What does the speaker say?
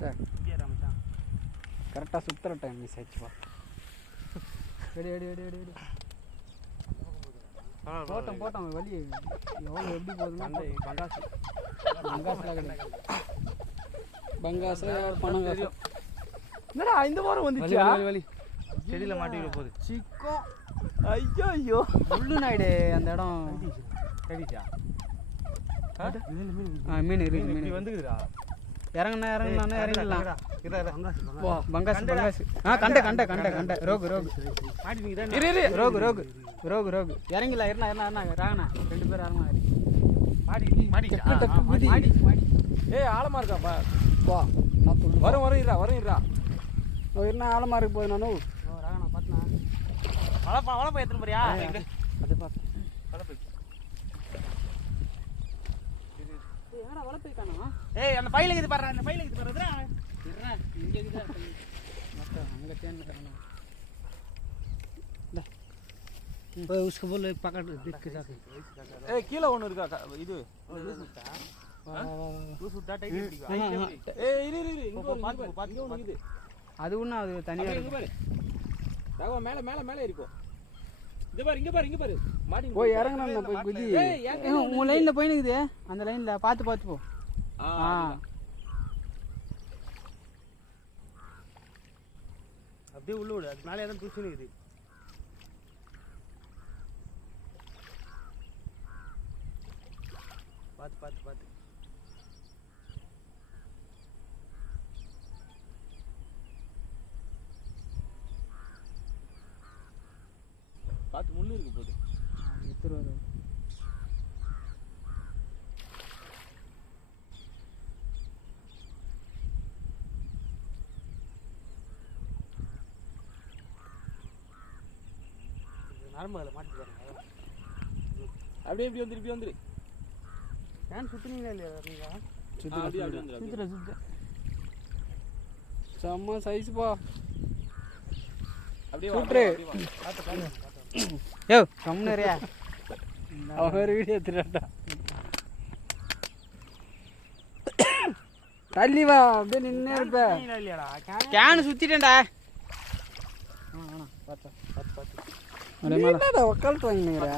சரி கரெக்டாக சுற்றுற டைம் மிஸ் ஆயிடுச்சுப்பா. எடி எடி எடி எடி எடி போட்டோம் வலி எவ்வளோ எப்படி போகுதுன்னா பங்காசில் கிடையாது. பங்காசு பணங்காசு என்னடா இந்த வாரம் வந்துச்சா வலி செடியில் மாட்டிக்கிற போகுது சிக்கம். ஐயோ ஐயோ முள்ளு நாயுடு அந்த இடம் கடிச்சா மீன் இருக்கு மீன் இப்படி வந்துக்குதுடா. இறங்கண்ணா இறங்கலாம். வா பங்காசு பங்காசு கண்ட ரோகு இறங்கலாம் இறங்கலாம் ராகண்ணா 2 பேர் இறங்கலாம். ஏய் ஆழமா இருக்காப்பா. வா வரும் இருடா என்ன ஆழமா இருக்கு போகுது நானு ராகண்ணா பார்த்துனா வளப்பா எத்தனை போறியா அது பார்த்து என்னடா வளப்பை காணோம். ஏய் அந்த பையில இது பாறா, அந்த பையில இது பாறதுடா. இருடா இங்க இருக்குடா மத்த அங்க தேன் காணோம். ले उसको बोलो पकड़ देख के जाके. ஏய் கீழ ஒன்னு இருக்கா இது லூஸ் விட்டா. லூஸ் விட்டா டைட் அடிக்குவா. ஏய் இரு இங்க பாத்து ஒன்னு இது. அது ஒண்ணு அது தனியா இருக்கு பாரு. ராகவா மேல ஏறிக்கோ. இங்க பாரு மாட்டி போய் இறங்கணும் போய் குதி. உன் லைன்ல போய் நிக்குது அந்த லைன்ல பாத்து போ. அப்படியே உள்ள விடு. அது மேல ஏதோ தூசி நிக்குது. பாத்து முள்ளு இருக்கு போது. எத்தனை வரும் நார்மலா மாட்டி பாருங்க. அப்படியே இப்படி வந்துரு ஃபேன் சுத்துனீங்களா இல்லையா நீங்க? சுத்துற செம்ம சைஸ் பா. அப்படியே சுற்று பாத்து யோ கம்னரியா அவர் வீடியோ எடுத்துடா. தள்ளி வா அப்படியே நின்னே இருப்ப. கேன் சுத்திட்டேன்டா. பாத்து என்னடா உட்காந்து வாங்கினீங்கடா.